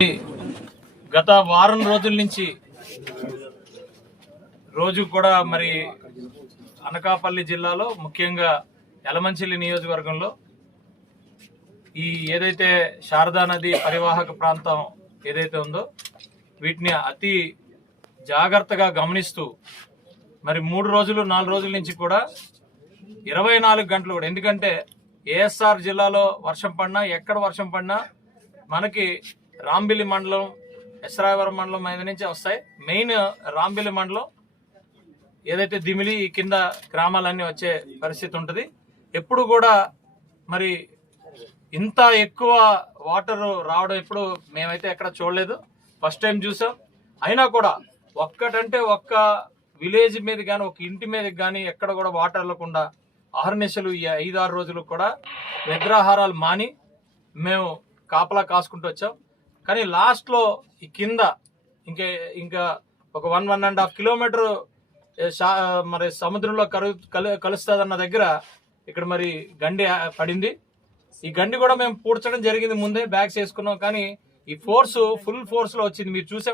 గత వారం రోజుల నుంచి రోజు కూడా మరి అనకాపల్లి జిల్లాలో ముఖ్యంగా యలమంచిలి నియోజకవర్గంలో ఈ ఏదైతే శారదా నది పరివాహక ప్రాంతం ఏదైతే ఉందో వీటిని అతి జాగ్రత్తగా గమనిస్తూ మరి మూడు రోజులు నాలుగు రోజుల నుంచి కూడా ఇరవై నాలుగు గంటలు కూడా. ఎందుకంటే ఏఎస్ఆర్ జిల్లాలో వర్షం పడినా ఎక్కడ వర్షం పడినా మనకి రాంబిల్లి మండలం ఎస్రాయవరం మండలం మీద నుంచి వస్తాయి. మెయిన్ రాంబిల్లి మండలం ఏదైతే దిమిలి కింద గ్రామాలన్నీ వచ్చే పరిస్థితి ఉంటుంది. ఎప్పుడు కూడా మరి ఇంత ఎక్కువ వాటర్ రావడం ఎప్పుడు మేమైతే ఎక్కడ చూడలేదు. ఫస్ట్ టైం చూసాం. అయినా కూడా ఒక్కటంటే ఒక్క విలేజ్ మీద కానీ ఒక ఇంటి మీద కానీ ఎక్కడ కూడా వాటర్ వెళ్ళకుండా ఆహర్నిశలు ఈ ఐదు ఆరు రోజులు కూడా నిద్రాహారాలు మాని మేము కాపలా కాసుకుంటూ వచ్చాం. కానీ లాస్ట్లో ఈ కింద ఇంకే ఇంకా ఒక one one and half kilometre మరి సముద్రంలో కలు కలు కలుస్తుందన్న దగ్గర ఇక్కడ మరి గండి పడింది. ఈ గండి కూడా మేము పూడ్చడం జరిగింది ముందే బ్యాగ్స్ వేసుకున్నాం. కానీ ఈ ఫోర్స్ ఫుల్ ఫోర్స్లో వచ్చింది. మీరు చూసే